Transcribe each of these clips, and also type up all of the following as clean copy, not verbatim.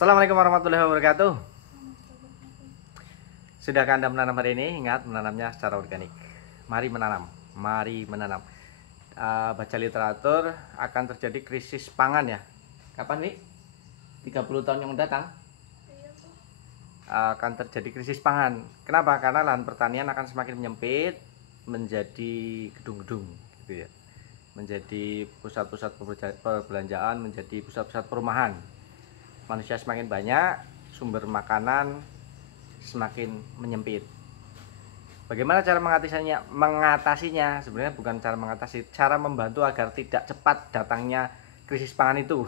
Assalamualaikum warahmatullahi wabarakatuh. Sudahkah Anda menanam hari ini? Ingat, menanamnya secara organik. Mari menanam, mari menanam. Baca literatur akan terjadi krisis pangan ya. Kapan nih? 30 tahun yang datang akan terjadi krisis pangan. Kenapa? Karena lahan pertanian akan semakin menyempit menjadi gedung-gedung gitu ya. Menjadi pusat-pusat perbelanjaan, menjadi pusat-pusat perumahan. Manusia semakin banyak, sumber makanan semakin menyempit. Bagaimana cara mengatasinya? Sebenarnya bukan cara mengatasi, cara membantu agar tidak cepat datangnya krisis pangan itu.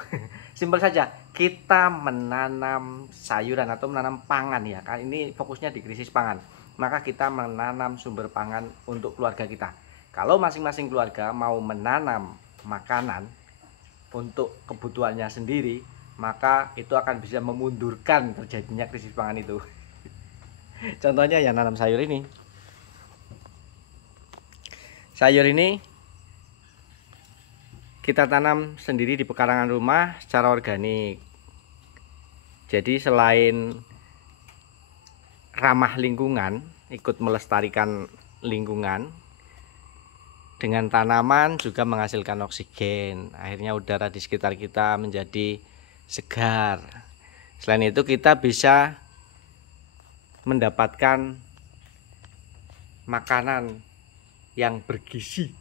Simpel saja, kita menanam sayuran atau menanam pangan ya. Kali ini fokusnya di krisis pangan. Maka kita menanam sumber pangan untuk keluarga kita. Kalau masing-masing keluarga mau menanam makanan untuk kebutuhannya sendiri, maka itu akan bisa memundurkan terjadinya krisis pangan itu. Contohnya ya nanam sayur ini. Sayur ini kita tanam sendiri di pekarangan rumah secara organik. Jadi selain ramah lingkungan, ikut melestarikan lingkungan, dengan tanaman juga menghasilkan oksigen. Akhirnya udara di sekitar kita menjadi segar. Selain itu kita bisa mendapatkan makanan yang bergizi,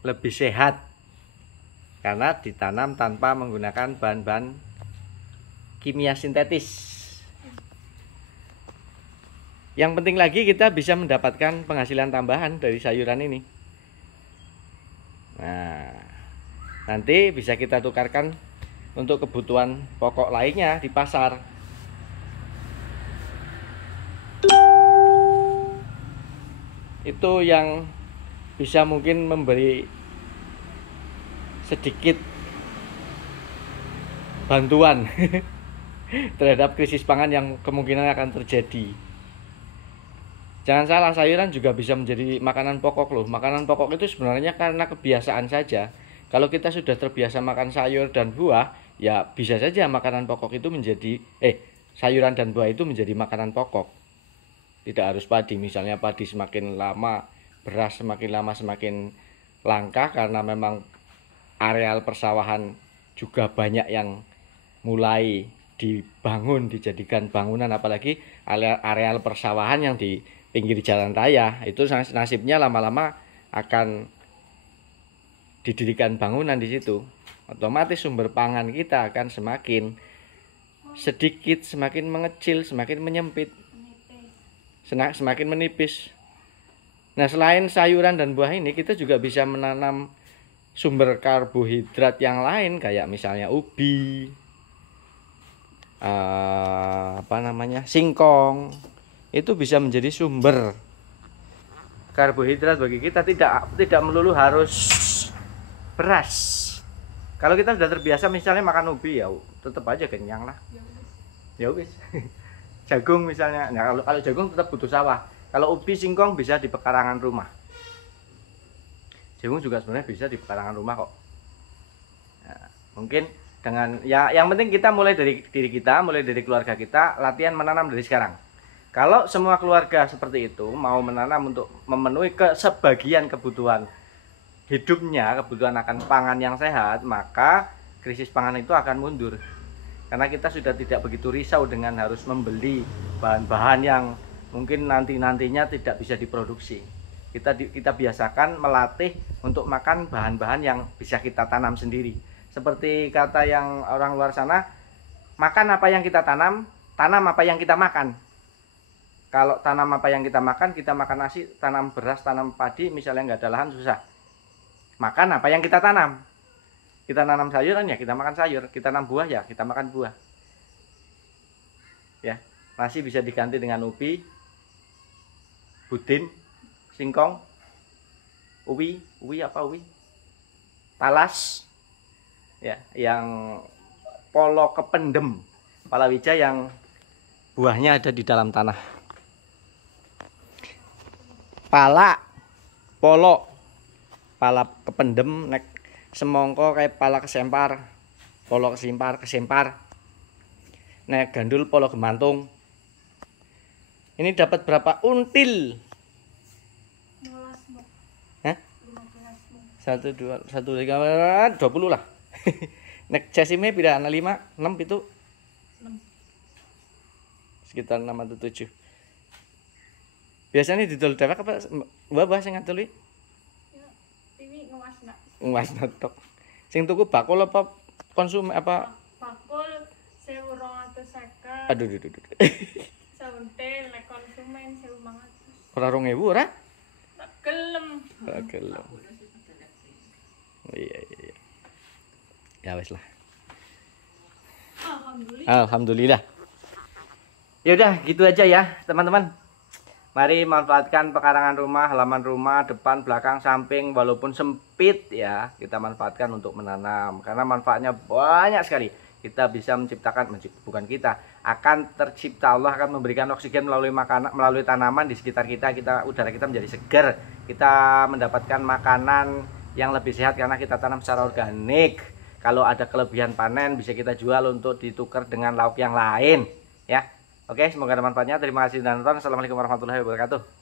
lebih sehat, karena ditanam tanpa menggunakan bahan-bahan kimia sintetis. Yang penting lagi kita bisa mendapatkan penghasilan tambahan dari sayuran ini. Nah, nanti bisa kita tukarkan untuk kebutuhan pokok lainnya di pasar. Itu yang bisa mungkin memberi sedikit bantuan terhadap krisis pangan yang kemungkinan akan terjadi. Jangan salah, sayuran juga bisa menjadi makanan pokok loh. Makanan pokok itu sebenarnya karena kebiasaan saja. Kalau kita sudah terbiasa makan sayur dan buah, ya bisa saja makanan pokok itu menjadi sayuran dan buah itu menjadi makanan pokok. Tidak harus padi. Misalnya padi semakin lama, beras semakin lama semakin langka karena memang areal persawahan juga banyak yang mulai dibangun, dijadikan bangunan, apalagi areal persawahan yang di pinggir jalan raya itu nasibnya lama-lama akan didirikan bangunan di situ. Otomatis sumber pangan kita akan semakin sedikit, semakin mengecil, semakin menyempit, semakin menipis. Nah, selain sayuran dan buah ini, kita juga bisa menanam sumber karbohidrat yang lain, kayak misalnya ubi, singkong. Itu bisa menjadi sumber karbohidrat bagi kita. Tidak melulu harus beras. Kalau kita sudah terbiasa misalnya makan ubi, ya tetap aja kenyang lah. Ya wis. Jagung misalnya, nah kalau jagung tetap butuh sawah. Kalau ubi, singkong bisa di pekarangan rumah. Jagung juga sebenarnya bisa di pekarangan rumah kok. Nah, mungkin dengan yang penting kita mulai dari diri kita, mulai dari keluarga kita, latihan menanam dari sekarang. Kalau semua keluarga seperti itu mau menanam untuk memenuhi sebagian kebutuhan hidupnya, kebutuhan akan pangan yang sehat, maka krisis pangan itu akan mundur. Karena kita sudah tidak begitu risau dengan harus membeli bahan-bahan yang mungkin nantinya tidak bisa diproduksi. Kita biasakan melatih untuk makan bahan-bahan yang bisa kita tanam sendiri. Seperti kata yang orang luar sana, makan apa yang kita tanam apa yang kita makan. Kalau tanam apa yang kita makan nasi, tanam beras, tanam padi, misalnya nggak ada lahan susah. Makan apa yang kita tanam. Kita tanam sayuran ya kita makan sayur, kita tanam buah ya kita makan buah. Ya, nasi bisa diganti dengan ubi, budin, singkong, uwi, talas, ya, yang polo kependem, palawija yang buahnya ada di dalam tanah. Pala, polo, pala kependem, nek semongko kayak pala kesempar, polo kesempar. Nek gandul polo gemantung. Ini dapat berapa until? 15 muk. Hah? 15 muk. 1 2 1 3 20 lah. Nek cesime pira ana 5 6 itu 6. sekitar 6 atau 7. Biasanya didol dewek apa mbah sing ngadol iki? Ya, ini ngewasna. Ngewasna tok. Sing tuku bakul apa konsum apa? Bakul 1.250. Aduh. Sauntel nek konsumen 1.500. Ora 2000 ora? Tak gelem. Ora gelem. Iya. Ya wis lah. Alhamdulillah. Ya udah gitu aja ya, teman-teman. Mari manfaatkan pekarangan rumah, halaman rumah, depan, belakang, samping, walaupun sempit ya, kita manfaatkan untuk menanam karena manfaatnya banyak sekali. Kita bisa menciptakan, bukan kita, akan tercipta, Allah akan memberikan oksigen melalui makanan, melalui tanaman di sekitar kita, udara kita menjadi segar, kita mendapatkan makanan yang lebih sehat karena kita tanam secara organik. Kalau ada kelebihan panen bisa kita jual untuk ditukar dengan lauk yang lain ya. Oke, semoga ada manfaatnya. Terima kasih sudah nonton. Assalamualaikum warahmatullahi wabarakatuh.